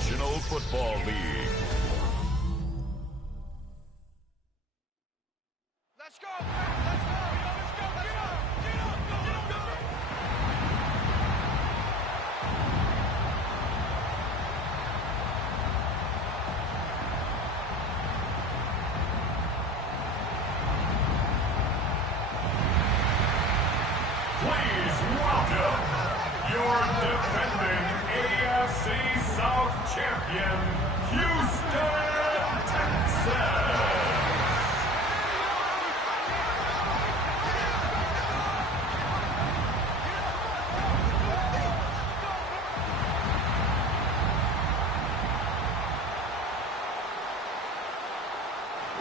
National Football League. Let's go! Let's go! Let's go! Let's go! Get up! Get up! Please welcome your defending AFC South champion, Houston Texans.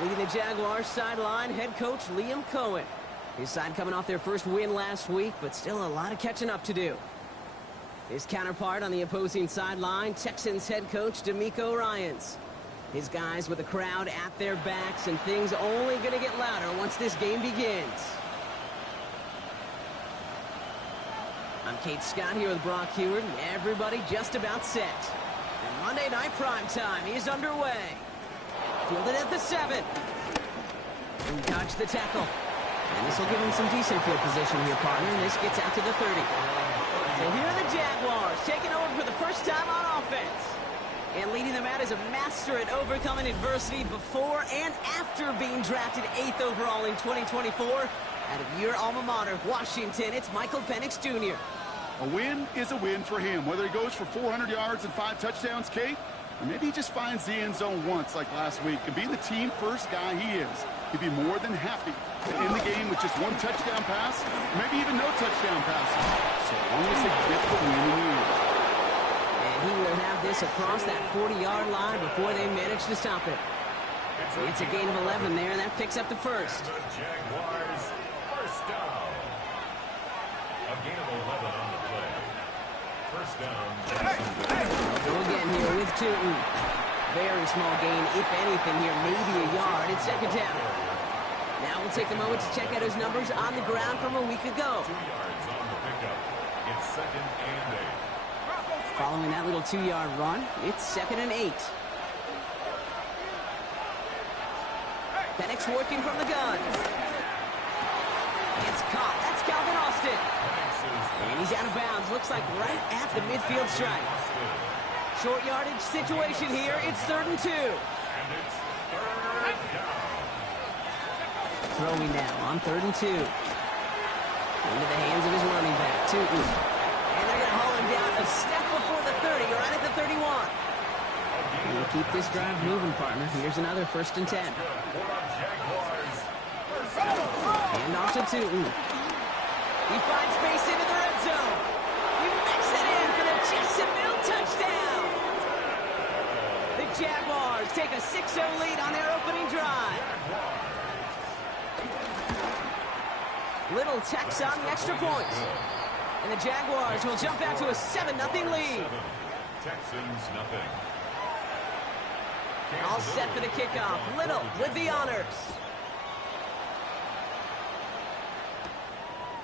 Leading the Jaguars sideline, head coach Liam Cohen. His side coming off their first win last week, but still a lot of catching up to do. His counterpart on the opposing sideline, Texans head coach DeMeco Ryans. His guys with the crowd at their backs, and things only going to get louder once this game begins. I'm Kate Scott here with Brock Heward, and everybody just about set. And Monday Night Primetime is underway. Fielded at the 7. And he dodged the tackle. And this will give him some decent field position here, partner. And this gets out to the 30. So here are the Jaguars taking over for the first time on offense. And leading them out as a master at overcoming adversity before and after being drafted 8th overall in 2024. Out of your alma mater, Washington, it's Michael Penix Jr. A win is a win for him, whether he goes for 400 yards and 5 touchdowns, Kate, or maybe he just finds the end zone once like last week. And being the team first guy he is, he'd be more than happy to end the game with just 1 touchdown pass, or maybe even no touchdown passes, so long as they get the win in the end. And he will have this across that 40-yard line before they manage to stop it. It's a gain of 11 there, and that picks up the first. The Jaguars first down. A gain of 11 on the play. First down. They'll go again here with Tootin. Very small gain, if anything here, maybe a yard. It's second down. Now we'll take a moment to check out his numbers on the ground from a week ago. 2 yards on the pickup. It's 2nd and 8. Following that little 2-yard run, it's 2nd and 8. Penix working from the gun. It's caught. That's Calvin Austin. And he's out of bounds. Looks like right at the midfield stripe. Short yardage situation here. It's 3rd and 2. And it's 3rd down. Throwing now on 3rd and 2. Into the hands of his running back, Tootin. And they're going to haul him down a step before the 30, right at the 31. We'll keep this drive moving, partner. Here's another 1st and 10. And off to Tootin. He finds space into the red zone. He makes it in for the Jacksonville touchdown. The Jaguars take a 6-0 lead on their opening drive. Little Tex on the extra point. And the Jaguars will jump out to a 7-0 lead. Texans nothing. All set for the kickoff. Little with the honors.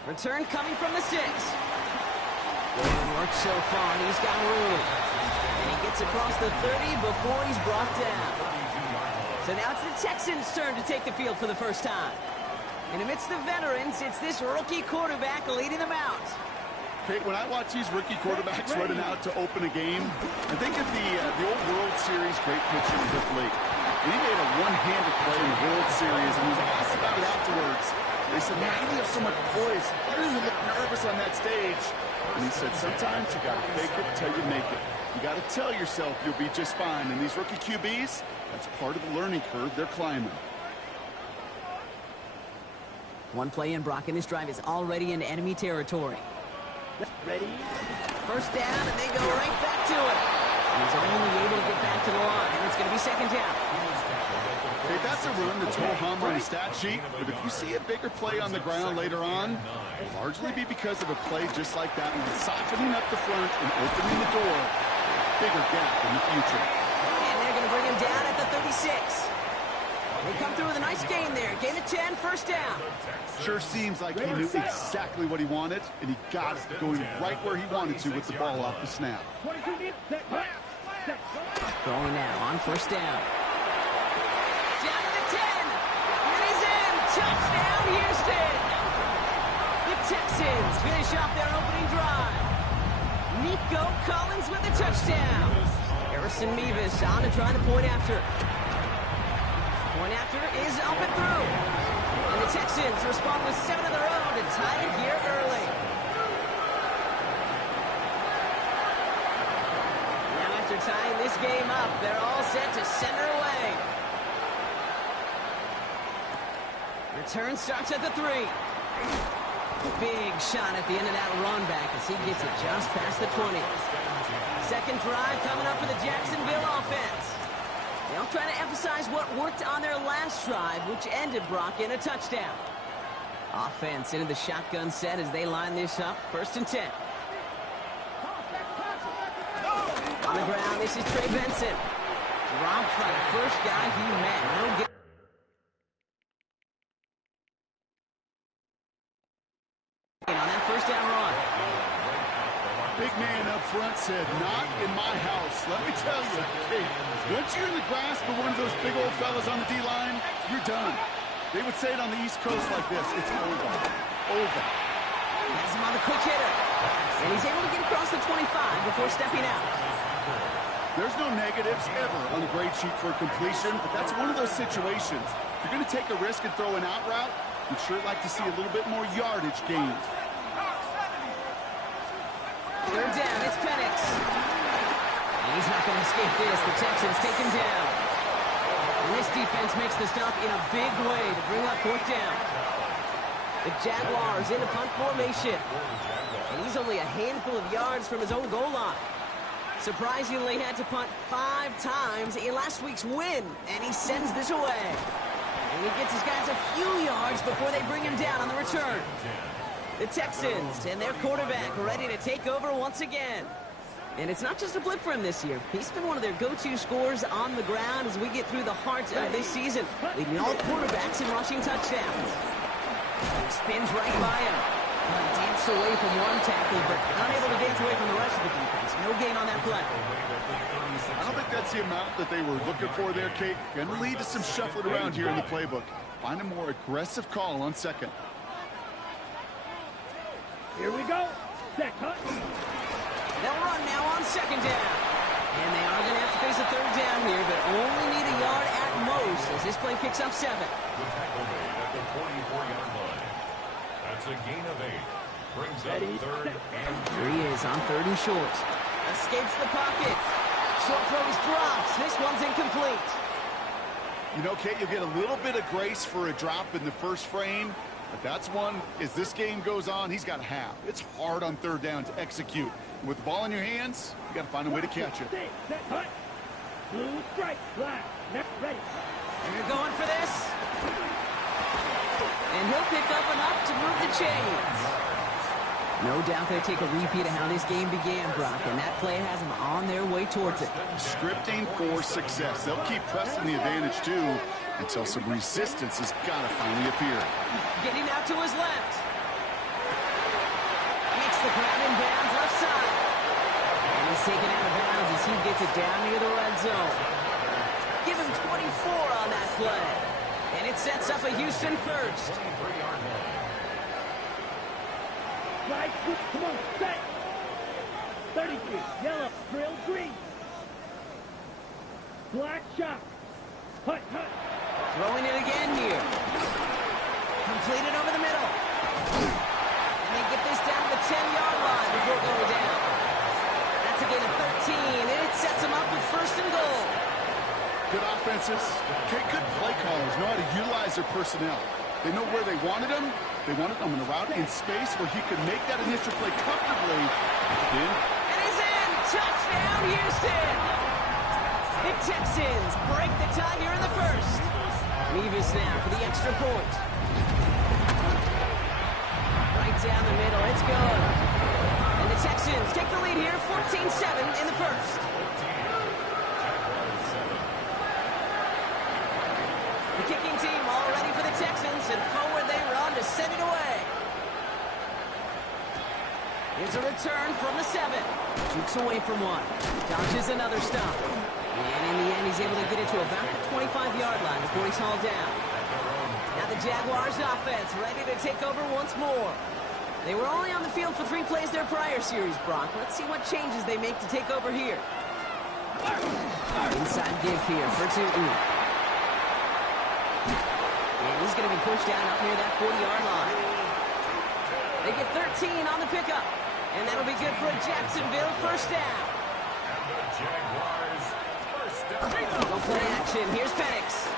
Return coming from the 6. Good work so far. He's got room. And he gets across the 30 before he's brought down. So now it's the Texans' turn to take the field for the first time. And amidst the veterans, it's this rookie quarterback leading them out. Kate, when I watch these rookie quarterbacks running out to open a game, I think of the old World Series great pitcher in Biff Lee. And he made a one-handed play in the World Series, and he was asked about it afterwards. They said, man, how do you have so much poise? You don't even look nervous on that stage. And he said, sometimes you got to fake it till you make it. You got to tell yourself you'll be just fine. And these rookie QBs, that's part of the learning curve they're climbing. One play in, Brock, and this drive is already in enemy territory. Ready? First down, and they go right back to it. He's only able to get back to the line, and it's going to be second down. Okay, that's a run that's ho-hum on the stat sheet, but if you see a bigger play on the ground later on, it'll largely be because of a play just like that one, softening up the front and opening the door. Bigger gap in the future. And they're going to bring him down at the 36. They come through with a nice gain there. Gain of 10, first down. Sure seems like he knew exactly what he wanted, and he got it going right where he wanted to with the ball off the snap. Throwing now on first down. Down to the 10. It is in. Touchdown, Houston. The Texans finish off their opening drive. Nico Collins with a touchdown. Harrison Mevis on to try the point after. Point after is up and through. And the Texans respond with 7 of their own to tie it here early. Now after tying this game up, they're all set to send her away. Return starts at the 3. Big shot at the end of that run back as he gets it just past the 20. Second drive coming up for the Jacksonville offense. They'll try to emphasize what worked on their last drive, which ended, Brock, in a touchdown. Offense into the shotgun set as they line this up. 1st and 10. On the ground, this is Trey Benson. Dropped by the first guy he met. No get. On that first down run. Big man up front said, not in my house. Let me tell you, Kate, once you're in the grasp of one of those big old fellas on the D-line, you're done. They would say it on the East Coast like this. It's over. Over. Has him on the quick hitter. And he's able to get across the 25 before stepping out. There's no negatives ever on the grade sheet for completion, but that's one of those situations. If you're going to take a risk and throw an out route, you'd sure like to see a little bit more yardage gained. Third down, it's Penix. And he's not going to escape this. The Texans take him down. And this defense makes the stop in a big way to bring up 4th down. The Jaguars in a punt formation. And he's only a handful of yards from his own goal line. Surprisingly, had to punt 5 times in last week's win. And he sends this away. And he gets his guys a few yards before they bring him down on the return. The Texans and their quarterback ready to take over once again. And it's not just a blip for him this year. He's been one of their go-to scorers on the ground as we get through the heart of this season, leading all quarterbacks in rushing touchdowns. Spins right by him. Danced away from one tackle, but unable to dance away from the rest of the defense. No gain on that play. I don't think that's the amount that they were looking for there, Kate. Going to lead to some shuffling around here in the playbook. Find a more aggressive call on second. Here we go. Set cut. They'll run now on 2nd down. And they are going to have to face a 3rd down here, but only need a yard at most as this play picks up 7. The tackle made at the 44-yard line. That's a gain of 8. Brings up 3rd and 2. Here he is on 3rd and short. Escapes the pocket. Short throw is dropped. This one's incomplete. You know, Kate, you'll get a little bit of grace for a drop in the first frame, but that's one, as this game goes on, he's got to have. It's hard on 3rd down to execute. With the ball in your hands, you got to find a way to catch it. Set cut. Blue strike. Black. Next ready. They're going for this. And he'll pick up enough to move the chains. No doubt they take a repeat of how this game began, Brock, and that play has them on their way towards it. Scripting for success. They'll keep pressing the advantage, too, until some resistance has got to finally appear. Getting out to his left. Makes the grab in bounds left side. And he's taken out of bounds as he gets it down near the red zone. Give him 24 on that play. And it sets up a Houston first. 23-yard line. Right. Come on. Set. 33. Yellow. Drill. Green. Black shot. Hut. Hut. Throwing it again here. Completed over the middle. And they get this down to the 10-yard line before going down. That's a gain of 13, and it sets them up with 1st and goal. Good offenses. Okay, good play callers know how to utilize their personnel. They know where they wanted him. They wanted him in a route in space where he could make that initial play comfortably. Then, And he's in! Touchdown, Houston! The Texans break the tie here in the first. Mevis now for the extra point. Right down the middle, it's good. And the Texans take the lead here, 14-7 in the first. The kicking team all ready for the Texans, and forward they run to send it away. Here's a return from the 7. Jukes away from one. Dodges another stop. And in the end, he's able to get it to about the 25-yard line before he's hauled down. Now the Jaguars offense ready to take over once more. They were only on the field for 3 plays their prior series, Brock. Let's see what changes they make to take over here. Inside give here for Tootin. And he's going to be pushed down up near that 40-yard line. They get 13 on the pickup. And that'll be good for a Jacksonville first down. And the Jaguars first down. No play action. Here's Penix.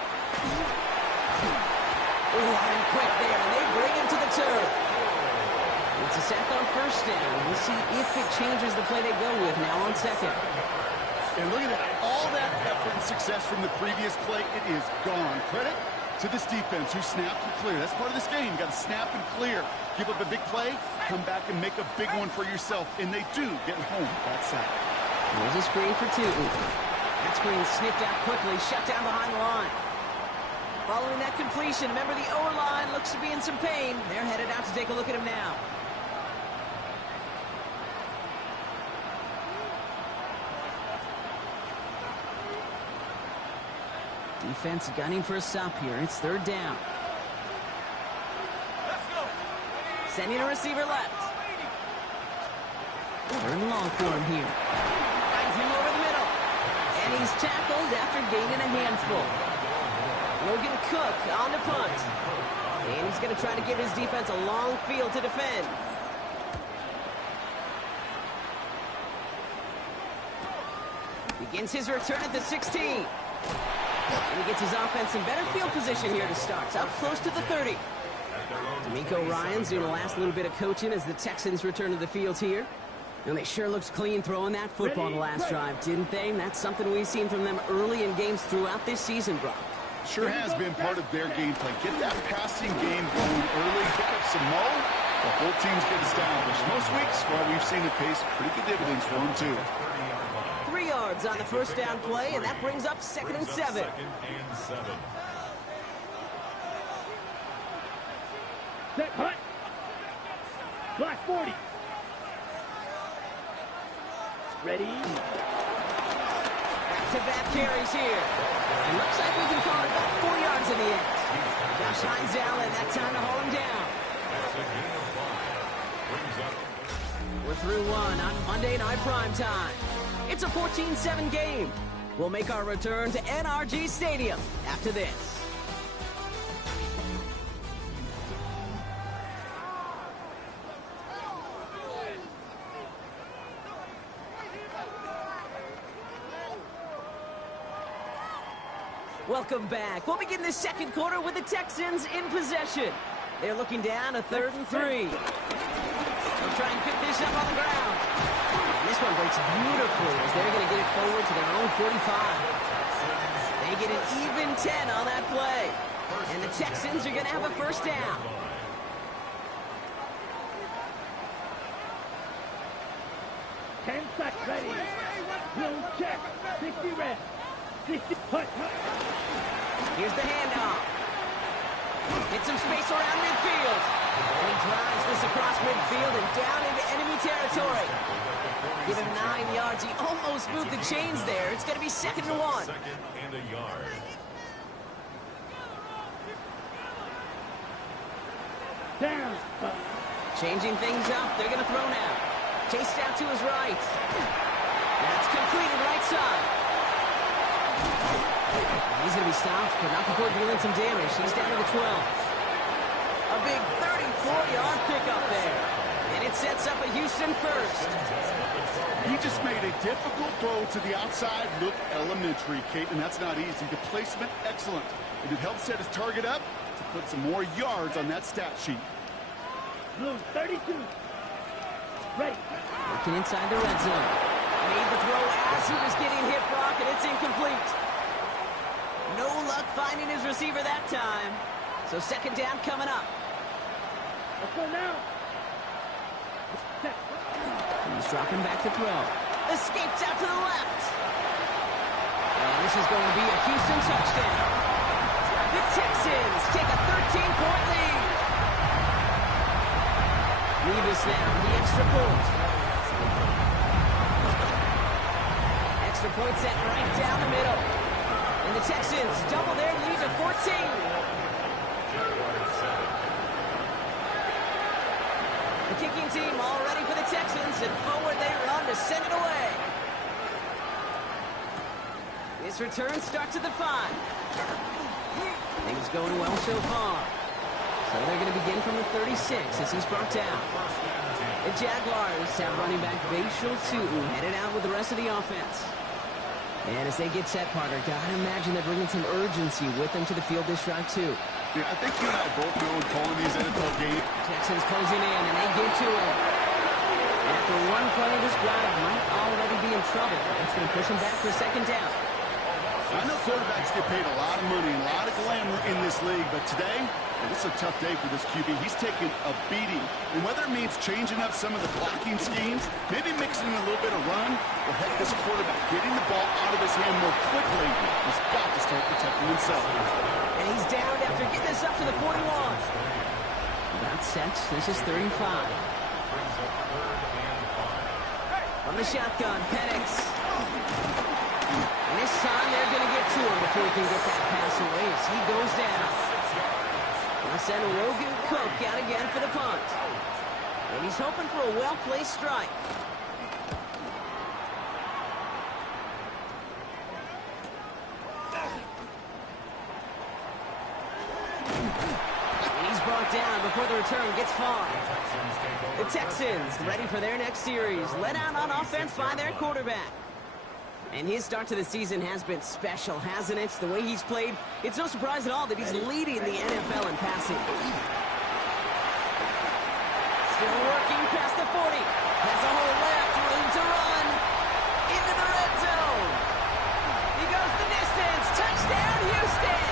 Oh, and quick there. And they bring him to the turf. It's a sack on first down. We'll see if it changes the play they go with now on second. And look at that. All that effort and success from the previous play, it is gone. Credit to this defense who snapped and clear. That's part of this game. You got to snap and clear. Give up a big play, come back and make a big one for yourself. And they do get home that sack. There's a screen for Tootin. That screen sniffed out quickly, shut down behind the line. Following that completion, remember the O-line looks to be in some pain. They're headed out to take a look at him now. Defense gunning for a stop here. It's third down. Sending a receiver left. Third and long for him here. Finds him over the middle. And he's tackled after gaining a handful. Logan Cook on the punt. And he's going to try to give his defense a long field to defend. Begins his return at the 16. And he gets his offense in better field position here to start. Up close to the 30. D'Amico Ryans doing the last little bit of coaching as the Texans return to the field here. And they sure looked clean throwing that football the last drive, didn't they? And that's something we've seen from them early in games throughout this season, Brock. Sure has been part of their game plan. Get that passing game going early, pick up some mo. The whole team's get established. Most weeks, well, we've seen it pays pretty good dividends for them, too. 3 yards on the first down play, and that brings up second and 7. Set, hut. Black 40. Ready. Back-to-back carries here. And looks like we can call it about 4 yards in the end. Josh Hines Allen, that time to haul him down. We're through one on Monday Night Prime Time. It's a 14-7 game. We'll make our return to NRG Stadium after this. Welcome back. We'll begin the second quarter with the Texans in possession. They're looking down a 3rd and 3. They'll try and pick this up on the ground. And this one breaks beautifully as they're going to get it forward to their own 45. They get an even 10 on that play. And the Texans are going to have a first down. Ten sacks ready. Blue check. 60 red. 60 hut. Here's the handoff. Get some space around midfield. And he drives this across midfield and down into enemy territory. Give him 9 yards. He almost moved the chains there. It's going to be 2nd and 1. Second and a yard. Down. Changing things up. They're going to throw now. Chased out to his right. That's completed right side. He's going to be stopped, but not before dealing some damage. He's down to the 12. A big 34-yard pickup there. And it sets up a Houston first. He just made a difficult throw to the outside look elementary, Kate, and that's not easy. The placement, excellent. And it helped set his target up to put some more yards on that stat sheet. Blue 32. Ready. Looking inside the red zone. Made the throw as he was getting hit, Brock, and it's incomplete. No luck finding his receiver that time. So 2nd down coming up. Let's go now. Set. He's dropping back to throw. Escapes out to the left. And this is going to be a Houston touchdown. The Texans take a 13-point lead. Leave us now for the extra point. extra point set right down the middle. And the Texans double their lead to 14. The kicking team all ready for the Texans, and forward they run to send it away. This return starts at the 5. Things going well so far. So they're going to begin from the 36 as he's brought down. The Jaguars have running back HOU headed out with the rest of the offense. And as they get set, Parker, gotta imagine they're bringing some urgency with them to the field this drive, too. Yeah, I think you and I both know in calling these NFL games. Texans closing in, and they get to him. After one play of this drive might already be in trouble. It's going to push him back for a second down. I know quarterbacks get paid a lot of money, a lot of glamour in this league, but today, this is a tough day for this QB. He's taking a beating. And whether it means changing up some of the blocking schemes, maybe mixing in a little bit of run, or heck, this quarterback getting the ball out of his hand more quickly, he's got to start protecting himself. And he's down after getting this up to the 41. About set. This is 35. From the shotgun, Penix. And this time they're going to get to him before he can get that pass away as he goes down. They'll send Rogan Cook out again for the punt. And he's hoping for a well-placed strike. And he's brought down before the return gets far. The Texans ready for their next series, led out on offense by their quarterback. And his start to the season has been special, hasn't it? The way he's played, it's no surprise at all that he's leading the NFL in passing. Still working past the 40. Has a hole left, room to run. Into the red zone. He goes the distance. Touchdown, Houston.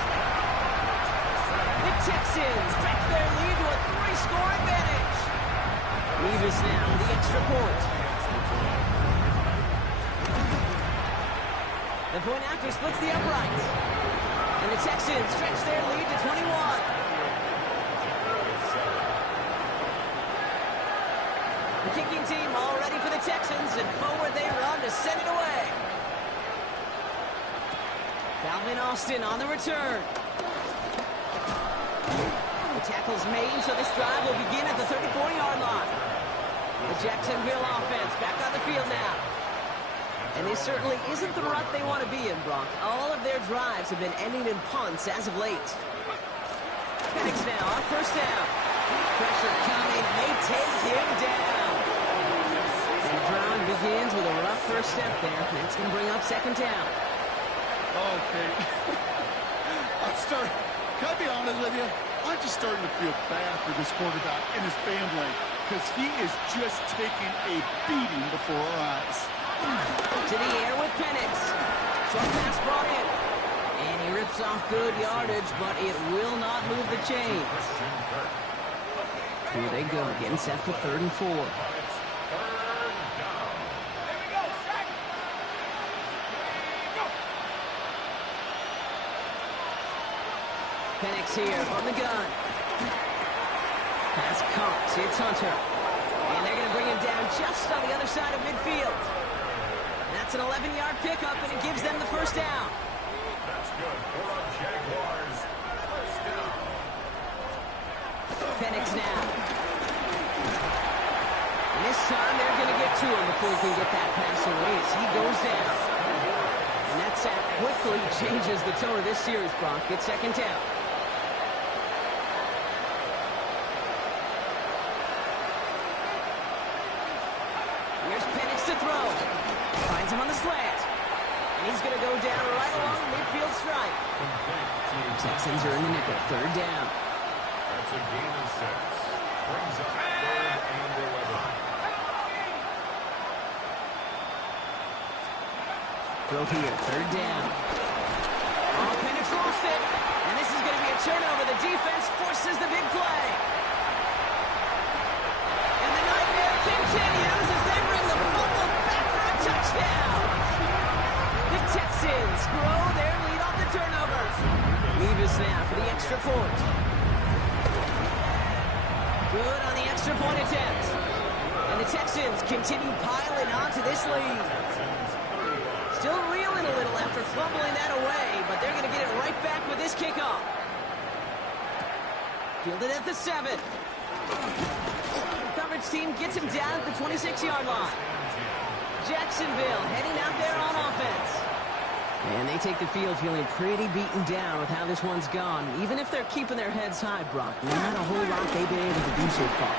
The Texans stretch their lead to a 3-score advantage. Levis now, the extra point. The point after splits the upright. And the Texans stretch their lead to 21. The kicking team all ready for the Texans, and forward they run to send it away. Calvin Austin on the return. The tackle's made, so this drive will begin at the 34-yard line. The Jacksonville offense back on the field now. And this certainly isn't the rut they want to be in, Brock. All of their drives have been ending in punts as of late. Penix now on first down. Pressure coming, and they take him down. And the drive begins with a rough first step there. That's going to bring up second down. Okay. Can I be honest with you? I'm just starting to feel bad for this quarterback and his family because he is just taking a beating before our eyes. To the air with Penix. Short pass brought in. And he rips off good yardage, but it will not move the chains. Here they go, getting set for 3rd and 4. Penix here from the gun. Pass caught. It's Hunter. And they're going to bring him down just on the other side of midfield. That's an 11-yard pickup, and it gives them the first down. That's good for the Jaguars. First down. Penix now. And this time they're going to get to him before he can get that pass away as he goes down. And that sack quickly changes the tone of this series, Brock. It's second down. Here's Penix to throw. Finds him on the slant. And he's going to go down right along the midfield stripe. Texans are in the nickel. 3rd down. That's a gain of 6. Brings up 3rd and 11. Throw here. 3rd down. Oh, Penix lost it. And this is going to be a turnover. The defense forces the big play. And the nightmare continues as they bring the fumble back for a touchdown. The Texans grow their lead on the turnover. Levis now for the extra point. Good on the extra point attempt. And the Texans continue piling onto this lead. Still reeling a little after fumbling that away, but they're going to get it right back with this kickoff. Fielded at the 7. Coverage team gets him down at the 26-yard line. Jacksonville heading out there on offense. And they take the field feeling pretty beaten down with how this one's gone. Even if they're keeping their heads high, Brock, not a whole lot they've been able to do so far.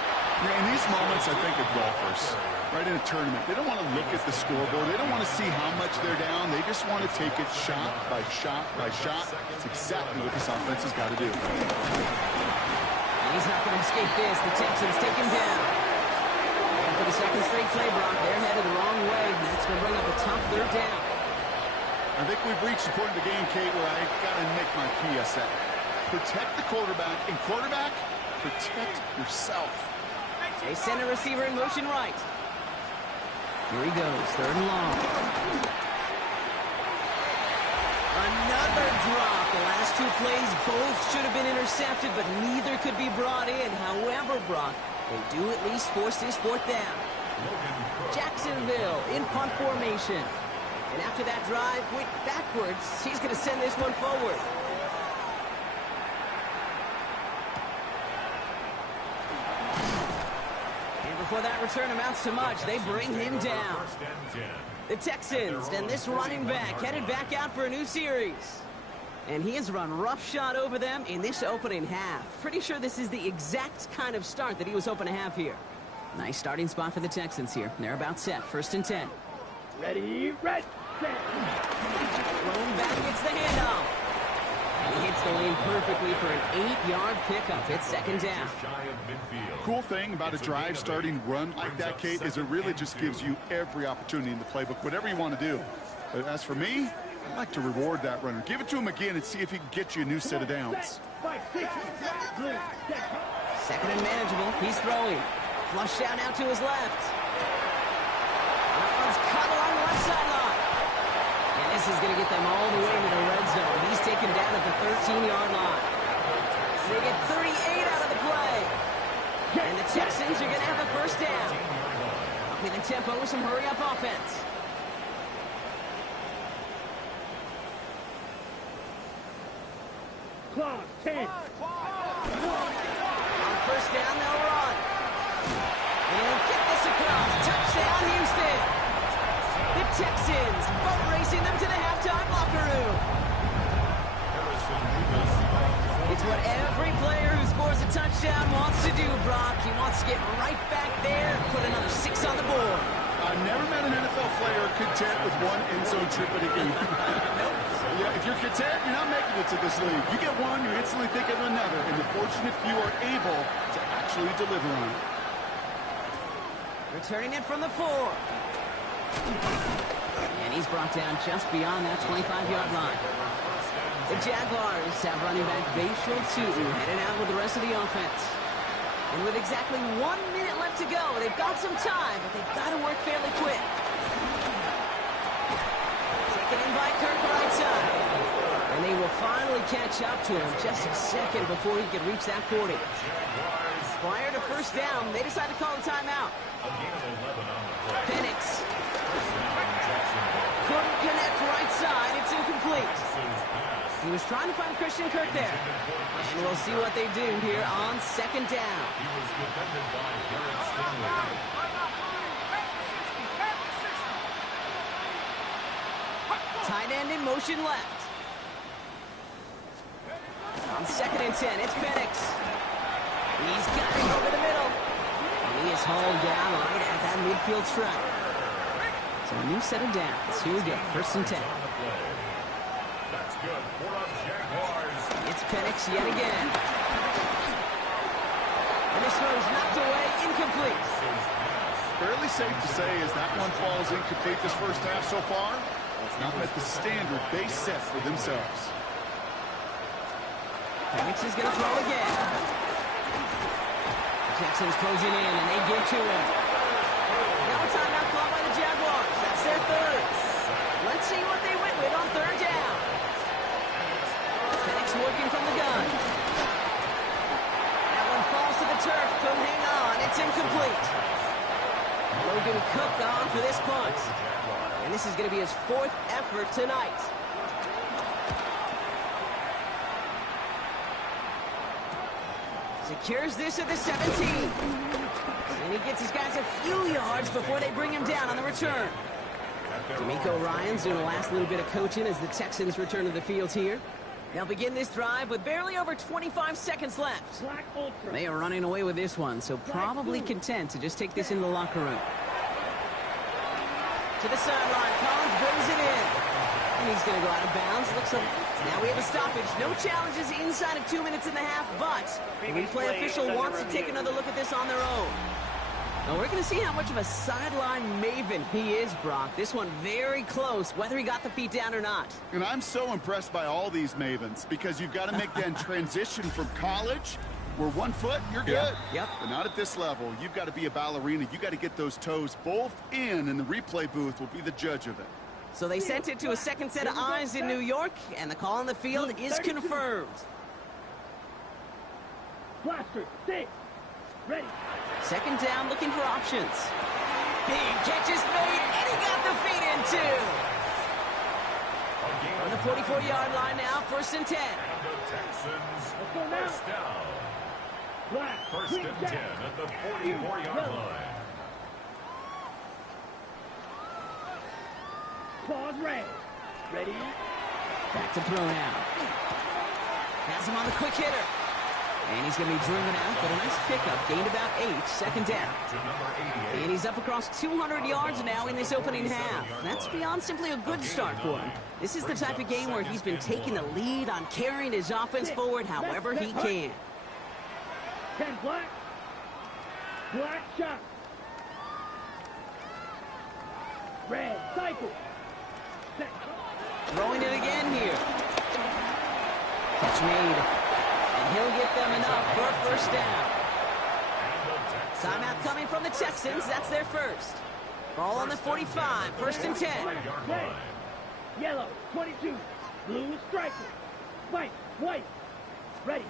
In these moments, I think of golfers, right in a tournament. They don't want to look at the scoreboard. They don't want to see how much they're down. They just want to take it shot by shot by shot. It's exactly what this offense has got to do. He's not going to escape this. The Texans take him down. And for the second straight play, Brock, they're headed the wrong way. And that's going to bring up a tough third down. I think we've reached the point in the game, Kate, where I got to make my PSA. Protect the quarterback. And quarterback, protect yourself. They send a receiver in motion right. Here he goes, 3rd and long. Another drop. The last 2 plays both should have been intercepted, but neither could be brought in. However, Brock, they do at least force this 4th down. Jacksonville in punt formation. And after that drive went backwards, he's going to send this one forward. And before that return amounts to much, they bring him down. The Texans and this running back headed back out for a new series. And he has run roughshod over them in this opening half. Pretty sure this is the exact kind of start that he was hoping to have here. Nice starting spot for the Texans here. They're about set. 1st and 10. Ready, red, set. Thrown back gets the handoff. And he hits the lane perfectly for an 8-yard pickup. It's 2nd down. Cool thing about a drive starting run like that, Kate, is it really just gives you every opportunity in the playbook, whatever you want to do. But as for me, I'd like to reward that runner. Give it to him again and see if he can get you a new set of downs. 2nd and manageable. He's throwing. Flush down out to his left. That one's cut along the left sideline. And this is going to get them all the way into the red zone. He's taken down at the 13-yard line. They get 38 out of the play. And the Texans are going to have a 1st down. Upping the tempo with some hurry-up offense. Clock, 10. On 1st down, they'll run. And he'll get this across. Touchdown, Houston. The Texans boat racing them to the halftime locker room. It's what every player who scores a touchdown wants to do, Brock. He wants to get right back there and put another 6 on the board. I've never met an NFL player content with 1 end zone trip in a game. Yeah, if you're content, you're not making it to this league. You get one, you instantly think of another, and the fortunate few are able to actually deliver on it. Returning it from the 4. And he's brought down just beyond that 25-yard line. The Jaguars have running back Bayshore Tootin headed out with the rest of the offense. And with exactly 1 minute left to go, they've got some time, but they've got to work fairly quick. Taken in by Kirk right side. And they will finally catch up to him just a second before he could reach that 40. Prior to 1st down, they decide to call a timeout. Penix. Couldn't connect right side. It's incomplete. He was trying to find Christian Kirk there. And we'll see what they do here on 2nd down. He was defended by Garrett Stingley. Tight end in motion left. On 2nd and 10, it's Penix. He's got it over the middle. And he is hauled down right at that midfield stripe. So a new set of downs. Here we go, 1st and 10. That's good for the Jaguars. It's Penix yet again. And this throw is knocked away, incomplete. Fairly safe to say as that one falls incomplete this 1st half so far. It's not met the standard they set for themselves. Penix is going to throw again. Jackson's closing in, and they give to him. Now a timeout called by the Jaguars. That's their 3rd. Let's see what they went with on 3rd down. Penix working from the gun. That one falls to the turf. Couldn't hang on. It's incomplete. Logan Cook on for this punt. And this is going to be his 4th effort tonight. Secures this at the 17. And he gets his guys a few yards before they bring him down on the return. D'Amico Ryan's doing the last little bit of coaching as the Texans return to the field here. They'll begin this drive with barely over 25 seconds left. They are running away with this one, so probably content to just take this in the locker room. To the sideline, Collins brings it in. And he's going to go out of bounds. Looks like now we have a stoppage. No challenges inside of 2 minutes and a half, but the replay official wants to take another look at this on their own. Now we're going to see how much of a sideline maven he is, Brock. This one very close, whether he got the feet down or not. And I'm so impressed by all these mavens because you've got to make that transition from college where 1 foot, you're good. Yep. But not at this level. You've got to be a ballerina. You've got to get those toes both in, and the replay booth will be the judge of it. So they sent it to a second set of eyes in New York, and the call on the field is confirmed. Blaster, 6. Ready. Second down, looking for options. Big catch is made, and he got the feet in too. On the 44-yard line now, 1st and 10. And the Texans, Let's go now. 1st down. Black. 1st Green and Jack. 10 at the 44-yard line. Claws red. Ready. Back to throw now. Has him on the quick hitter. And he's going to be driven out, but a nice pickup. Gained about 8, 2nd down. To number 88. And he's up across 200 yards now in this opening half. That's beyond simply a good start for him. This is the type of game where he's been taking the lead on carrying his offense forward however he can. 10 black. Black shot. Red cycle. Set. Throwing it again here. Catch made. And he'll get them enough for a 1st down. Timeout coming from the Texans. That's their first. Ball on the 45. 1st and 10. Red. Yellow. 22. Blue striker. White. White. Ready.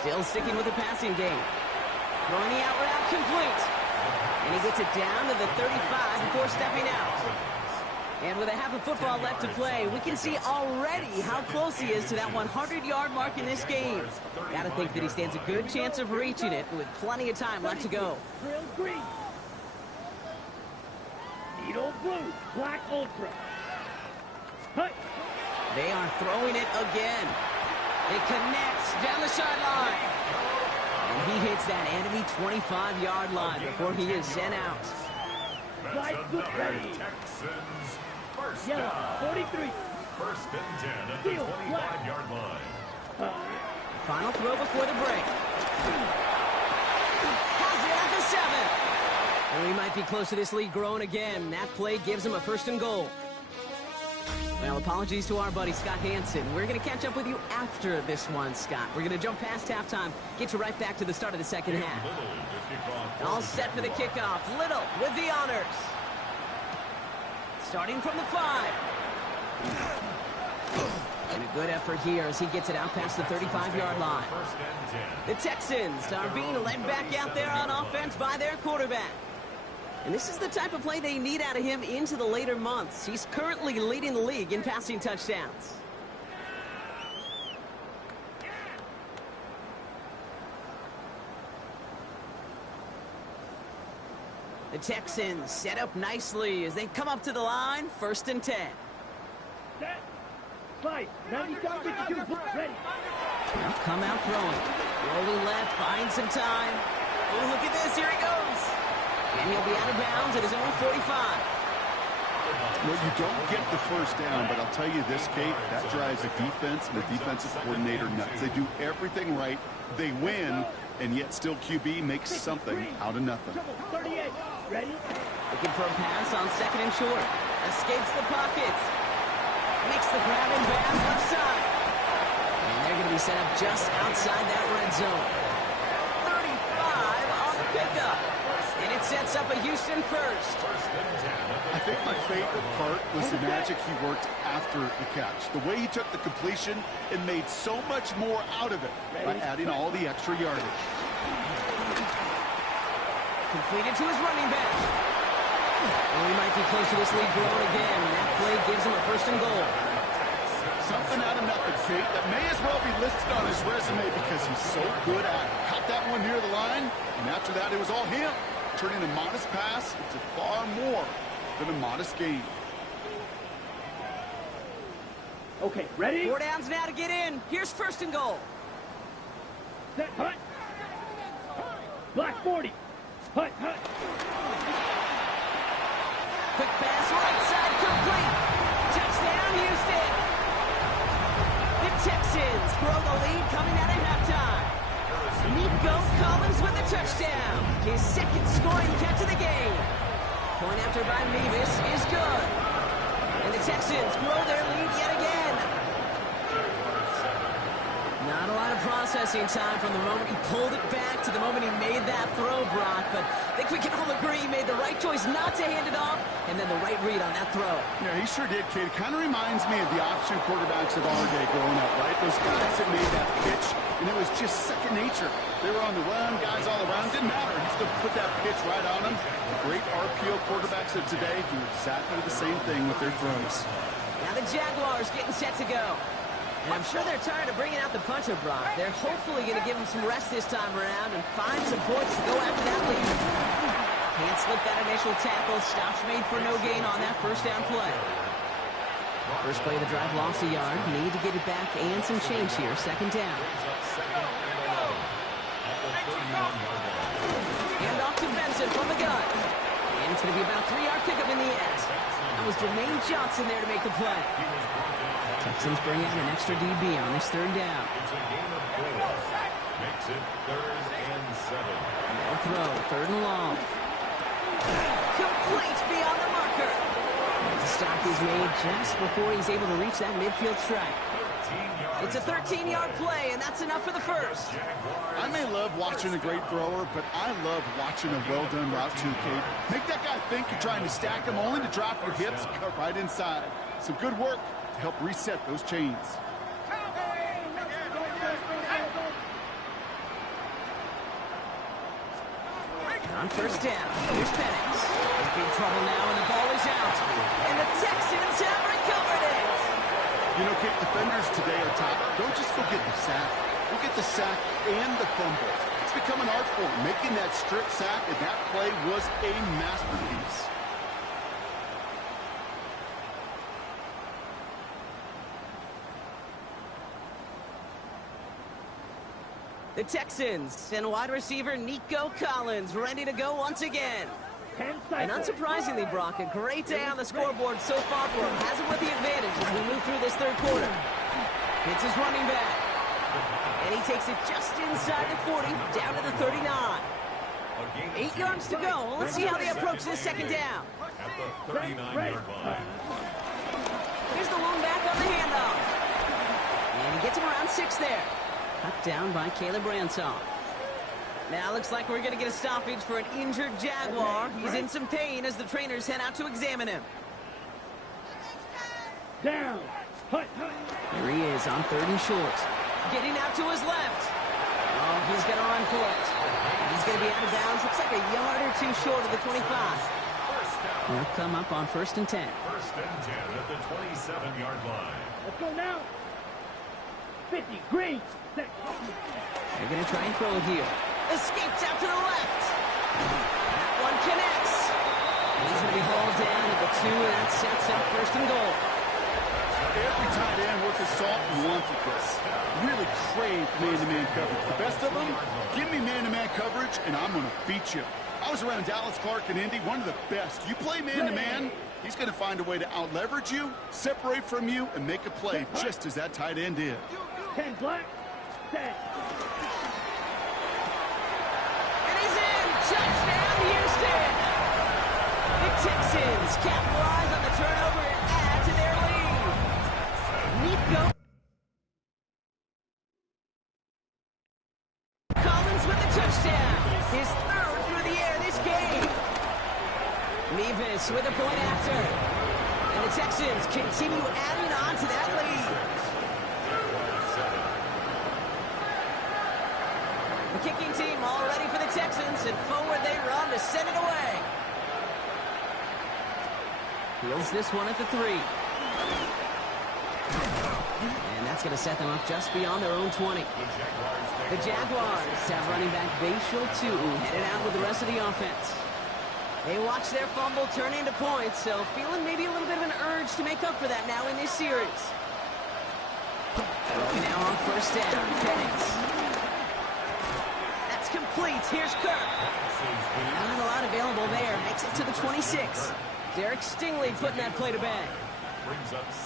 Still sticking with the passing game. Throwing the out route complete. And he gets it down to the 35 before stepping out. And with a half a football left to play, we can see already how close he is to that 100-yard mark in this game. Gotta think that he stands a good chance of reaching it with plenty of time left to go. Grill green. Needle blue. Black ultra. Hut. They are throwing it again. It connects down the sideline. And he hits that enemy 25-yard line before he is sent out. Black foot ready. Texans, 1st Yellow. down. 43. 1st and 10 at the 25-yard line. Final throw before the break. Has it at the 7. And we might be close to this lead growing again. That play gives him a 1st and goal. Well, apologies to our buddy Scott Hansen. We're going to catch up with you after this one, Scott. We're going to jump past halftime, get you right back to the start of the second half. All set for the kickoff. Little with the honors. Starting from the 5. And a good effort here as he gets it out past the 35-yard line. The Texans are being led back out there on offense by their quarterback. And this is the type of play they need out of him into the later months. He's currently leading the league in passing touchdowns. The Texans set up nicely as they come up to the line. 1st and 10. Set. Fight. 97, 52. Ready. They'll come out throwing. Rolling left, buying some time. Oh, look at this. Here he goes. And he'll be out of bounds at his own 45. Well, you don't get the 1st down, but I'll tell you this, Kate, that drives a defense and a defensive coordinator nuts. They do everything right. They win, and yet still QB makes something out of nothing. 38. Ready. Looking for a pass on 2nd and short. Escapes the pocket. Makes the grab in bounds left side. And they're going to be set up just outside that red zone. 35 on the pickup. And it sets up a Houston 1st. I think my favorite part was the magic he worked after the catch. The way he took the completion and made so much more out of it by adding all the extra yardage. Completed to his running back. And we might be close to this lead growing again. That play gives him a 1st and goal. Something out of nothing, Kate, that may as well be listed on his resume because he's so good at it. Caught that one near the line, and after that, it was all him. Turning a modest pass into far more than a modest gain. Okay, ready? 4 downs now to get in. Here's 1st and goal. Set, hut. Black 40. Hut, hut. Quick pass, right side, complete. Touchdown, Houston. The Texans grow the lead coming out of halftime. Nico Collins with a touchdown. His 2nd scoring catch of the game. Point after by Mevis is good. And the Texans grow their lead yet again. Not a lot of processing time from the moment he pulled it back to the moment he made that throw, Brock. But I think we can all agree he made the right choice not to hand it off, and then the right read on that throw. Yeah, he sure did, kid. Kind of reminds me of the option quarterbacks of our day growing up, right? Those guys that made that pitch, and it was just second nature. They were on the run, guys all around. Didn't matter. He's going to put that pitch right on them. Great RPO quarterbacks of today do exactly the same thing with their throws. Now the Jaguars getting set to go. And I'm sure they're tired of bringing out the puncher, Brock. They're hopefully going to give him some rest this time around and find some points to go after that lead. Can't slip that initial tackle. Stops made for no gain on that 1st down play. First play of the drive lost a yard. Need to get it back and some change here. 2nd down. Hand off to Benson from the gun. And it's going to be about a 3-yard pickup in the end. That was Jermaine Johnson there to make the play. Texans bring out an extra DB on this 3rd down. It's a game of 4. Makes it 3rd and 7. No throw, 3rd and long. Complete beyond the marker. And the stop is made just before he's able to reach that midfield strike. It's a 13-yard play, and that's enough for the 1st. I may love watching a great thrower, but I love watching a well-done route too, Kate. Make that guy think you're trying to stack him only to drop your hips and cut right inside. Some good work to help reset those chains. On 1st down, here's Penix. He's in trouble now, and the ball is out. And the Texans have recovered it. You know, Kate, defenders today are top. Don't just forget the sack. Forget the sack and the fumble. It's become an art form, making that strip sack, and that play was a masterpiece. The Texans and wide receiver Nico Collins ready to go once again. And unsurprisingly, Brock, a great day on the scoreboard so far for him. Has it with the advantage as we move through this 3rd quarter. It's his running back. And he takes it just inside the 40, down to the 39. 8 yards to go. Let's see how they approach this 2nd down. At the 39-yard line. Here's the lone back on the handoff. And he gets him around 6 there. Cut down by Caleb Ransom. Now looks like we're going to get a stoppage for an injured Jaguar. He's in some pain as the trainers head out to examine him. Down. Hut, hut. Here he is on 3rd and short. Getting out to his left. Oh, he's going to run for it. And he's going to be out of bounds. Looks like a yard or 2 short of the 25. He'll come up on 1st and 10. 1st and 10 at the 27-yard line. Let's go now. 50. Green. Set. They're going to try and throw it here. Escapes out to the left. That one connects. And he's going to be hauled down at the 2, and that sets up 1st and goal. Every tight end worth his salt wanted this. Really craved man-to-man coverage. The best of them, give me man-to-man coverage, and I'm going to beat you. I was around Dallas Clark and Indy, one of the best. You play man-to-man, he's going to find a way to out-leverage you, separate from you, and make a play just as that tight end did. 10 black. Set. And he's in! Touchdown, Houston! The Texans capitalize on the turnover and add to their lead. Nico Collins with a touchdown. His 3rd through the air this game. Mevis with a point after. And the Texans continue adding on to that lead. The kicking team all ready for the Texans, and forward they run to send it away. Fields this one at the 3. And that's going to set them up just beyond their own 20. The Jaguars have running back Bashal 2 headed out with the rest of the offense. They watch their fumble turn into points, so feeling maybe a little bit of an urge to make up for that now in this series. Now on first down, Penix. That's complete. Here's Kirk. Not a lot available there. Makes it to the 26. Derek Stingley putting that play to bed.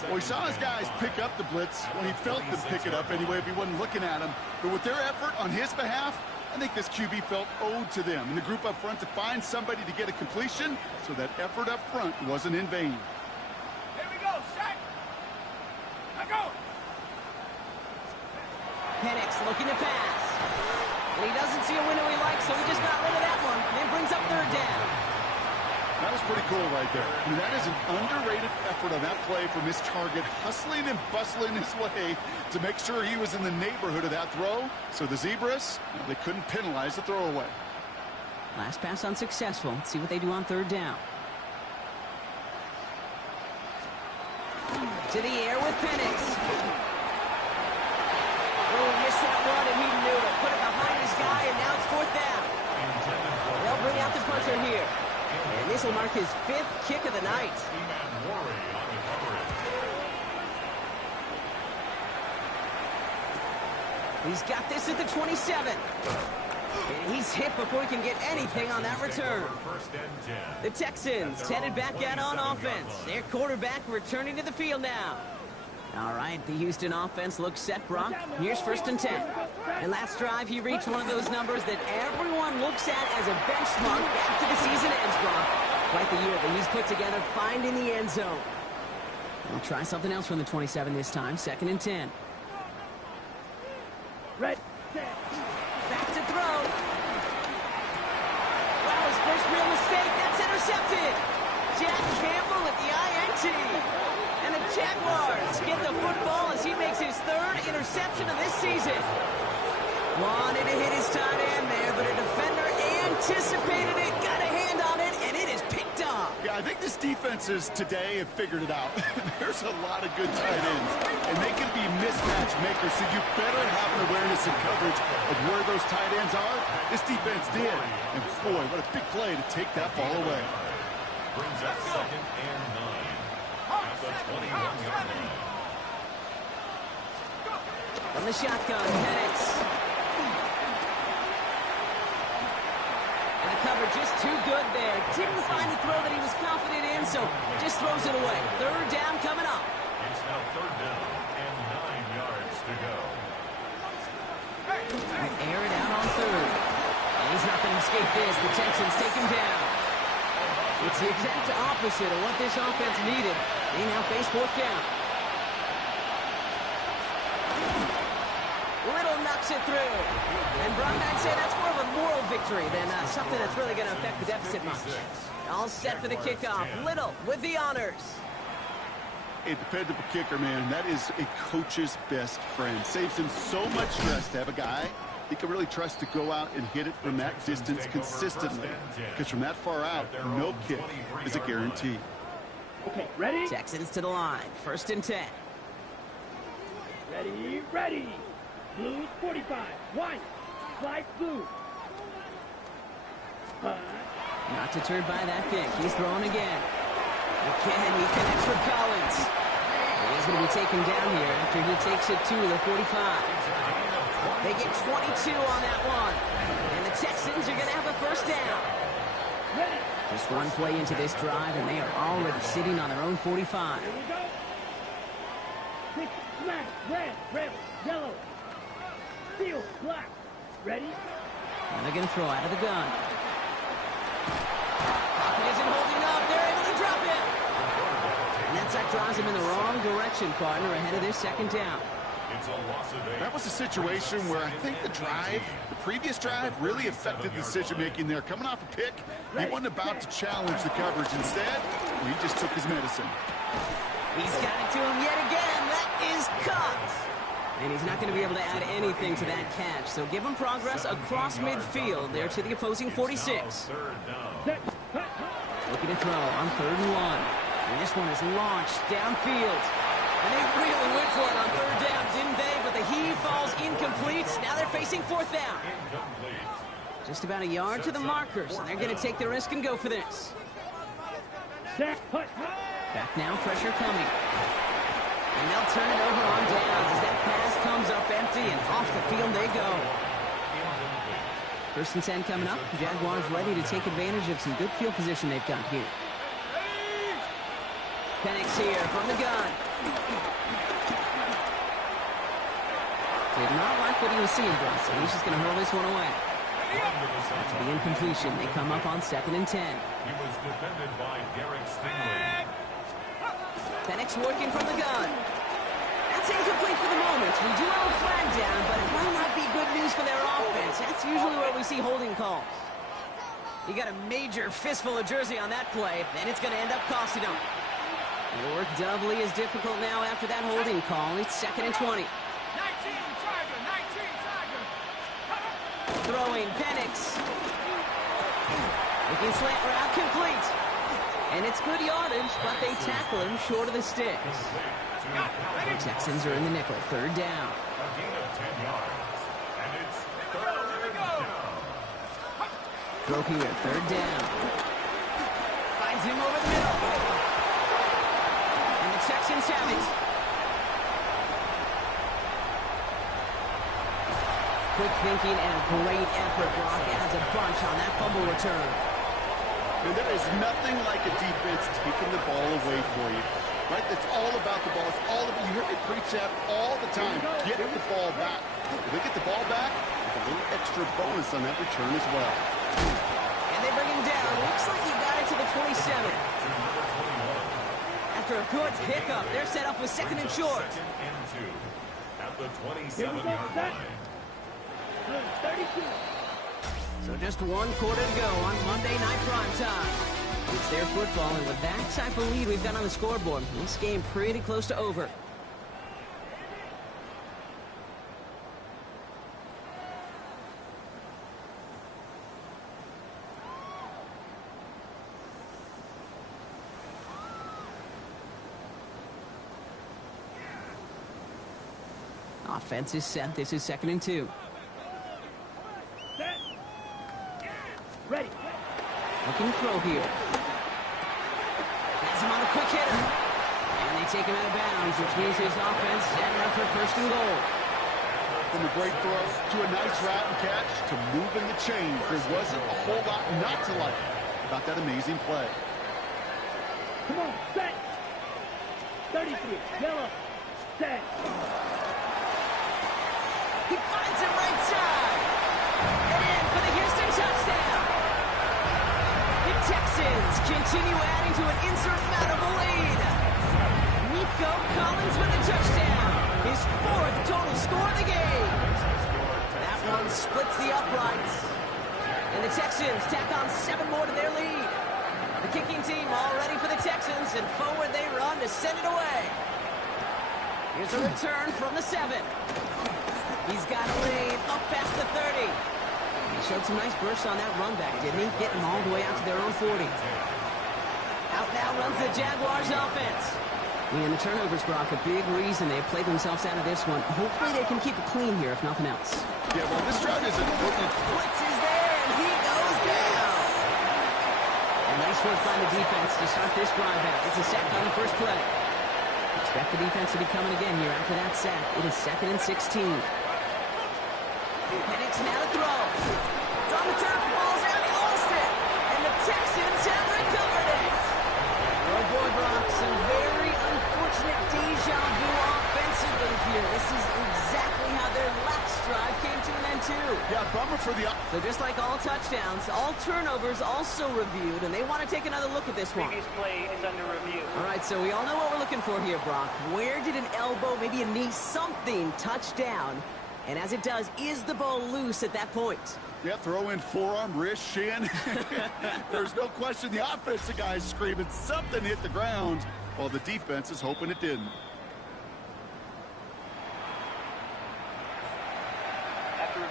Well, he saw his guys pick up the blitz. Well, he felt them pick it up anyway if he wasn't looking at him. But with their effort on his behalf, I think this QB felt owed to them and the group up front to find somebody to get a completion, so that effort up front wasn't in vain. Here we go, sack. Now go. Penix looking to pass. And he doesn't see a window he likes, so he just got rid of that one. And it brings up third down. That was pretty cool right there. I mean, that is an underrated effort on that play from his target, hustling and bustling his way to make sure he was in the neighborhood of that throw. So the Zebras, they couldn't penalize the throwaway. Last pass unsuccessful. Let's see what they do on third down. To the air with Penix. Oh, he missed that one, and he knew it. Put it behind his guy, and now it's fourth down. They'll bring out the punter here. And this will mark his 5th kick of the night. He's got this at the 27. And he's hit before he can get anything on that return. The Texans headed back out on offense. Their quarterback returning to the field now. All right, the Houston offense looks set, Brock. Here's 1st and 10. And last drive, he reached one of those numbers that everyone looks at as a benchmark after the season ends, Brock. Quite the year that he's put together, finding the end zone. We'll try something else from the 27 this time, 2nd and 10. Red, set. Back to throw. Wow, his first real mistake. That's intercepted. Jack Campbell at the INT. And the Jaguars get the football as he makes his 3rd interception of this season. Wanted to hit his tight end there, but a defender anticipated it, got a hand on it, and it is picked up. Yeah, I think this defenses today have figured it out. There's a lot of good tight ends, and they can be mismatch makers, so you better have an awareness and coverage of where those tight ends are. This defense did, and boy, what a big play to take that ball away. Brings up 2nd and 9 at the 21-yard line. From the shotgun, Penix. And the cover just too good there. Didn't find the throw that he was confident in, so just throws it away. 3rd down coming up. It's now 3rd down and 9 yards to go. Air it out on 3rd. And he's not going to escape this. The Texans take him down. It's the exact opposite of what this offense needed. They now face 4th down. Little knocks it through. And Brock, I'd say that's more of a moral victory than something that's really going to affect the deficit much. All set for the kickoff. Little with the honors. A dependable kicker, man. That is a coach's best friend. Saves him so much stress to have a guy he can really trust to go out and hit it from that distance consistently. Because from that far out, no kick is a guarantee. Okay, ready? Texans to the line. 1st and 10. Ready, ready. Blues 45. White. Flag blue. Not deterred by that kick. He's throwing again. Again, he connects with Collins. And he's going to be taken down here after he takes it to the 45. They get 22 on that one. And the Texans are going to have a 1st down. Ready. Just one play into this drive, and they are already sitting on their own 45. Here we go. Quick, black, red, red, yellow. Field, black. Ready? And they're going to throw out of the gun. Pocket isn't holding up. They're able to drop it. And that drives him in the wrong direction, partner, ahead of this 2nd down. That was a situation where I think the previous drive, really affected the decision-making there. Coming off a pick, he wasn't about to challenge the coverage. Instead, he just took his medicine. He's got it to him yet again. That is caught. And he's not going to be able to add anything to that catch. So give him progress across midfield there to the opposing 46. Looking to throw on 3rd and 1. And this one is launched downfield. And they really went for it on third down, didn't they? But the heave falls incomplete. Now they're facing fourth down. Incomplete. Just about a yard to the markers, and they're going to take the risk and go for this. Sack, hut. Back now, pressure coming. And they'll turn it over on downs as that pass comes up empty, and off the field they go. First and 10 coming up. Jaguars ready to take advantage of some good field position they've got here. Penix here from the gun. Did not like what he was seeing, Bryce, so he's just going to hurl this one away. After the incompletion, they come up on 2nd and 10. He was defended by Derek Stingley. Penix working from the gun. That's incomplete for the moment. We do have a flag down, but it might not be good news for their offense. That's usually where we see holding calls. You got a major fistful of jersey on that play, and it's going to end up costing them. The work doubly is difficult now after that holding call. It's 2nd and 20. 19 Tiger, 19 Tiger. Throwing Penix. Looking slant route complete. And it's good yardage, but they tackle him short of the sticks. The Texans are in the nickel. Third down. A gain of 10 yards. And it's third down. Throw here. Third down. Finds him over the middle. And the Texans have it. Quick thinking and a great effort. Brock adds a bunch on that fumble return. And there is nothing like a defense taking the ball away for you. Right? It's all about the ball. It's all about, you hear me preach that all the time. Get the ball back. If they get the ball back, with a little extra bonus on that return as well. And they bring him down. Looks like he got it to the 27. After a good pickup, they're set up with 2nd and short. 2nd and 2 at the Here we go, 27-yard set. line. 32. So just 1 quarter to go on Monday Night Primetime. It's their football, and with that type of lead we've got on the scoreboard, this game pretty close to over. Offense is set. This is 2nd and 2. Set. Ready. Looking to throw here. Has him on the quick hitter. And they take him out of bounds, which means his offense setting up for 1st and goal. From a great throw to a nice route and catch to moving the chains. There wasn't a whole lot not to like about that amazing play. Come on, set. 33. Yellow. Set. He finds him right side. And in for the Houston touchdown. The Texans continue adding to an insurmountable lead. Nico Collins with a touchdown. His 4th total score of the game. That one splits the uprights. And the Texans tack on 7 more to their lead. The kicking team all ready for the Texans, and forward they run to send it away. Here's a return from the 7. He's got a lead up past the 30. He showed some nice bursts on that run back, didn't he? Getting them all the way out to their own 40. Out now runs the Jaguars offense. And the turnovers, Brock, a big reason they played themselves out of this one. Hopefully they can keep it clean here, if nothing else. Yeah, well, this drive is important. Blitz is there, and he goes down. And nice work by the defense to start this drive out. It's a sack on the first play. Expect the defense to be coming again here after that sack. It is 2nd and 16. Penix now to throw. It's on the turf, ball's out, he lost it. And the Texans have recovered it. Oh boy, Brock, some very unfortunate deja vu offensively here. This is exactly how their last drive came to an end too. Yeah, bummer for the... So just like all touchdowns, all turnovers also reviewed, and they want to take another look at this one. Previous play is under review. All right, so we all know what we're looking for here, Brock. Where did an elbow, maybe a knee, something touch down? And as it does, is the ball loose at that point? Yeah, throw in forearm, wrist, shin. There's no question the offensive guy is screaming something hit the ground, while the defense is hoping it didn't.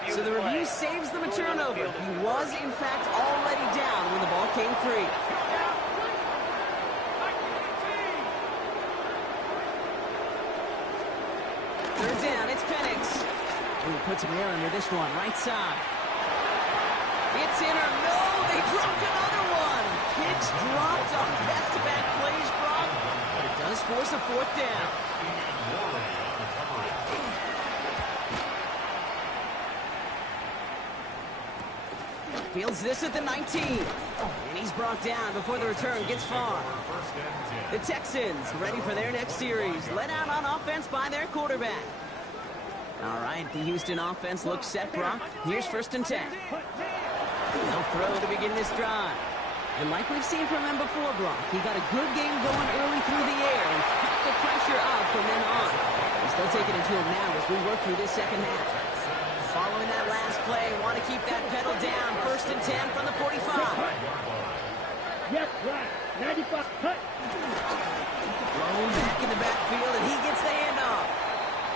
So the review saves them a turnover. He was, in fact, already down when the ball came free. Third down, it's Penix. Ooh, puts some air under this one, right side. It's in or no, they dropped another one. Kicks dropped on back-to-back plays, Brock. But it does force a fourth down. Fields this at the 19. And he's brought down before the return gets far. The Texans ready for their next series. Led out on offense by their quarterback. All right, the Houston offense looks set, Brock. Here's 1st and 10. They'll throw to begin this drive. And like we've seen from him before, Brock, he got a good game going early through the air and kept the pressure up from then on. He's still taking it to him now as we work through this second half. Following that last play, want to keep that pedal down. 1st and 10 from the 45. Yes, right. 95. Cut. Thrown back in the backfield, and he gets the handoff.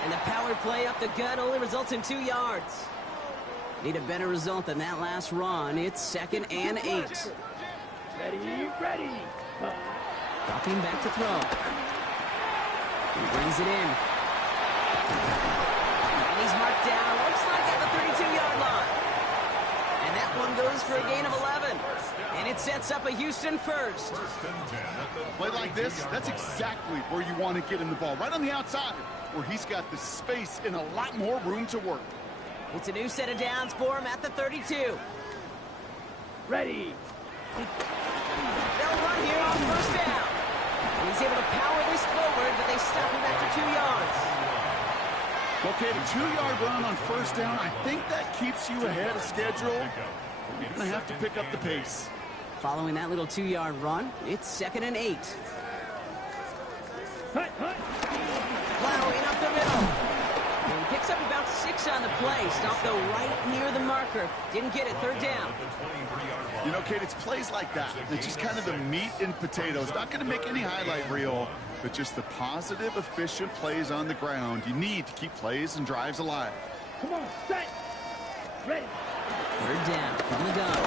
And the power play up the gut only results in 2 yards. Need a better result than that last run. It's 2nd and 8. Ready. Dropping back to throw. He brings it in. And he's marked down. Looks like at the 32-yard line. And that one goes for a gain of 11. And it sets up a Houston first. Play like this, that's exactly where you want to get him the ball. Right on the outside, where he's got the space and a lot more room to work. It's a new set of downs for him at the 32. Ready. They'll run here on 1st down. And he's able to power this forward, but they stop him after 2 yards. Okay, the 2-yard run on 1st down, I think that keeps you ahead of schedule. You're going to have to pick up the pace. Following that little 2-yard run, it's 2nd and 8. Cut. Plowing up the middle. And he picks up about 6 on the play. Stopped though right near the marker. Didn't get it. 3rd down. You know, Kate, it's plays like that. It's just kind of the meat and potatoes. Not going to make any highlight reel, but just the positive, efficient plays on the ground. You need to keep plays and drives alive. Come on, set. Ready. 3rd down from the gun.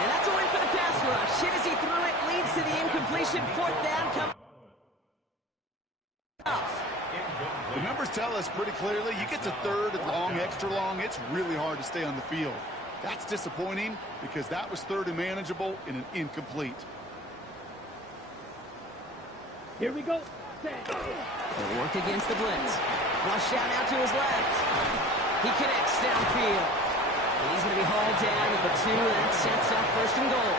And that's a win for the pass rush. Hit as he threw it. Leads to the incompletion. 4th down. Come up. The numbers tell us pretty clearly, you get to 3rd and long, extra long, it's really hard to stay on the field. That's disappointing because that was 3rd and manageable in an incomplete. Here we go. Set. They'll work against the blitz. Flush out now to his left. He connects downfield. And he's going to be hauled down at the 2, and that sets up 1st and goal.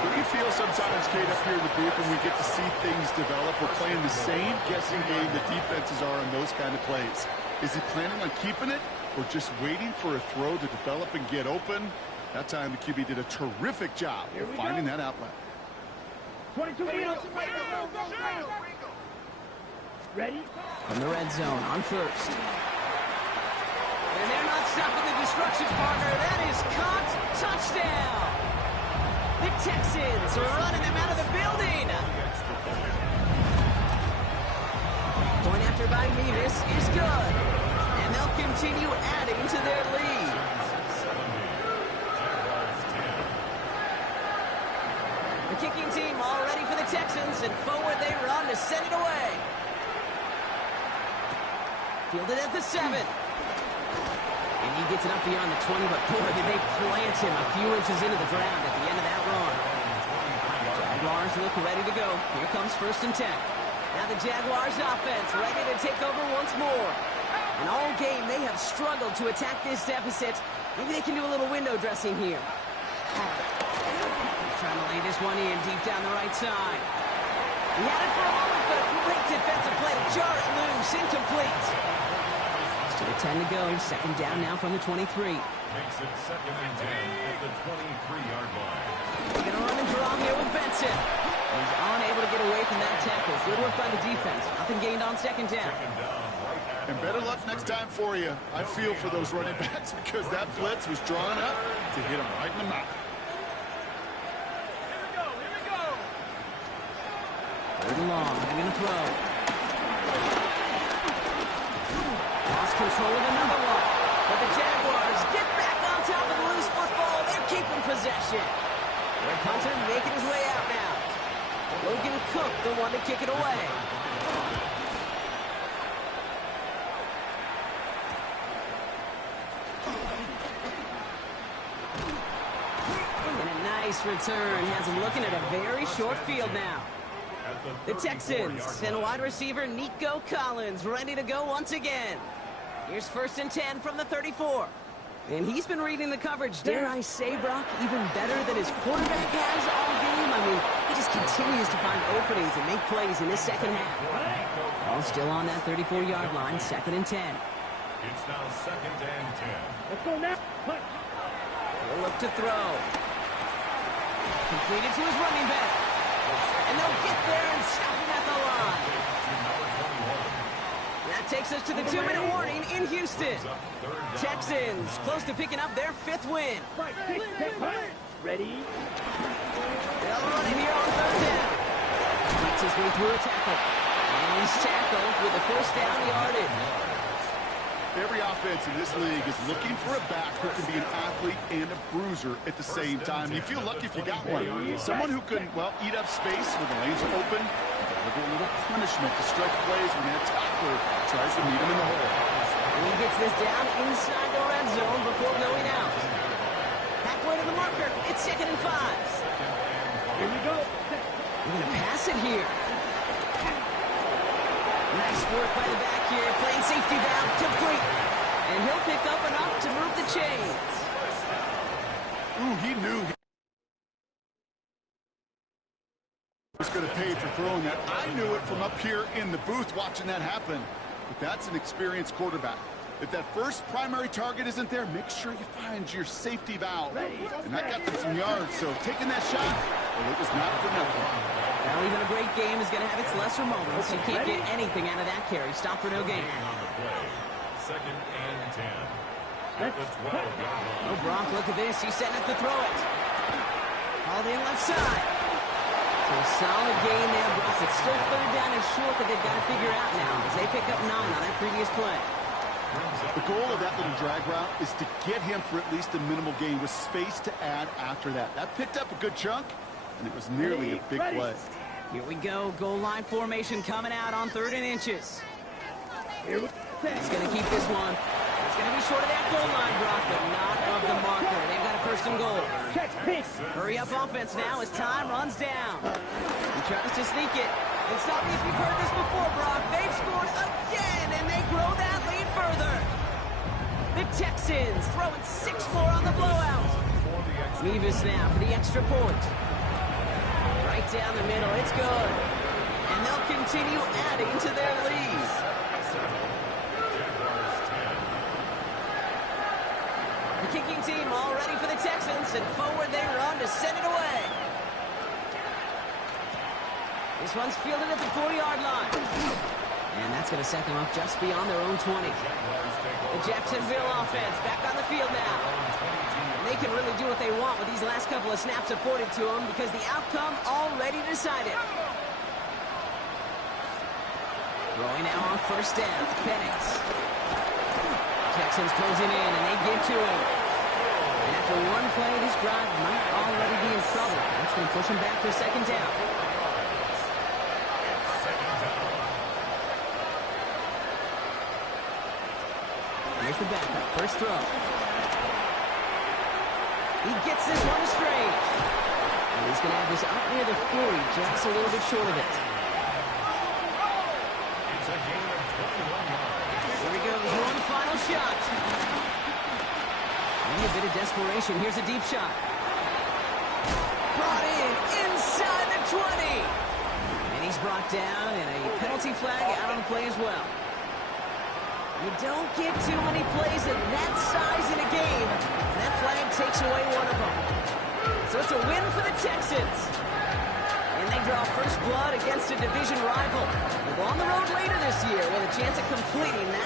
What do you feel sometimes, Kate, up here in the booth when we get to see things develop? We're playing the same guessing game that defenses are on those kind of plays. Is he planning on keeping it or just waiting for a throw to develop and get open? That time the QB did a terrific job of finding that outlet. 22 wheels. Ready. From the red zone on 1st. And they're not stopping the destruction, partner. That is caught. Touchdown. The Texans are running them out of the building. Point after by Mevis is good. And they'll continue adding to their lead. The kicking team all ready for the Texans, and forward they run to send it away. Fielded at the 7. And he gets it up beyond the 20, but boy, did they plant him a few inches into the ground at the end of that run. Jaguars look ready to go. Here comes 1st and 10. Now the Jaguars offense ready to take over once more. And all game, they have struggled to attack this deficit. Maybe they can do a little window dressing here. Trying to lay this one in deep down the right side. He had it for a moment, but a great defensive play to jar it loose. Incomplete. Still 10 to go. 2nd down now from the 23. Makes it 2nd and 10 at the 23-yard line. They're going to run and draw here with Benson. He's unable to get away from that tackle. Good work by the defense. Nothing gained on 2nd down. And better luck next time for you. I feel for those running backs because that blitz was drawn up to hit him right in the mouth. Here we go. 3rd and long. They're going to throw. Lost control of another one. But the Jaguars get back on top of the loose football. They're keeping possession. Their punter making his way out now. Logan Cook, the one to kick it away. Nice return. Has him looking at a very short field now. The Texans and wide receiver Nico Collins ready to go once again. Here's 1st and 10 from the 34. And he's been reading the coverage, dare I say, Brock, even better than his quarterback has all game. I mean, he just continues to find openings and make plays in this second half. All still on that 34-yard line, 2nd and 10. It's now 2nd and 10. Let's go now. Punch. He'll look to throw. Completed to his running back. And they'll get there and stop him at the line. That takes us to the 2-minute warning in Houston. Texans close to picking up their 5th win. 5, 6, 7, 8. Ready? They'll run it here on 3rd down. Beats his way through a tackle. And he's tackled with a 1st down yardage. Every offense in this league is looking for a back who can be an athlete and a bruiser at the same time. You feel lucky if you got one. Someone who can, well, eat up space when the lanes are open, deliver a little punishment to stretch plays when that tackler tries to meet him in the hole. And he gets this down inside the red zone before going out. Halfway to the marker, it's 2nd and 5. Here we go. We're going to pass it here. Nice work by the back here, playing safety valve complete. And he'll pick up enough to move the chains. Ooh, he knew he was going to pay for throwing that. I knew it from up here in the booth watching that happen. But that's an experienced quarterback. If that first primary target isn't there, make sure you find your safety valve. And that got them some yards, so taking that shot, well, it was not for nothing. Well, even a great game is going to have its lesser moments. You can't get anything out of that carry. Stop for no gain. On the play. 2nd and 10. At the 12-yard line. Oh, Brock, look at this. He's setting up to throw it. Called in left side. So a solid gain there, Brock. It's still 3rd down and short that they've got to figure out now as they pick up 9 on that previous play. The goal of that little drag route is to get him for at least a minimal gain with space to add after that. That picked up a good chunk, and it was nearly a big play. Here we go. Goal line formation coming out on 3rd and inches. He's going to keep this one. It's going to be short of that goal line, Brock, but not of the marker. They've got a 1st and goal. Hurry up offense now as time runs down. He tries to sneak it. And stop me if you've heard this before, Brock. They've scored again, and they grow that lead further. The Texans throwing 6 more on the blowout. Mevis now for the extra point. Right down the middle, it's good. And they'll continue adding to their lead. The kicking team all ready for the Texans, and forward they run to send it away. This one's fielded at the 4-yard line. And that's going to set them up just beyond their own 20. The Jacksonville offense back on the field now. And they can really do what they want with these last couple of snaps afforded to them because the outcome already decided. Throwing now on 1st down. Penix. Texans closing in, and they get to him. And after one play, this drive might already be in trouble. That's going to push him back to 2nd down. Here's the backup. 1st throw. He gets this one straight. And he's going to have this up near the 40, just a little bit short of it. It's a gain of 21 yards. Here he goes. One final shot. Maybe a bit of desperation. Here's a deep shot. Brought in inside the 20. And he's brought down, and a penalty flag out on the play as well. You don't get too many plays at that size in a game, and that flag takes away one of them. So it's a win for the Texans. And they draw first blood against a division rival. They'll go on the road later this year with a chance of completing that.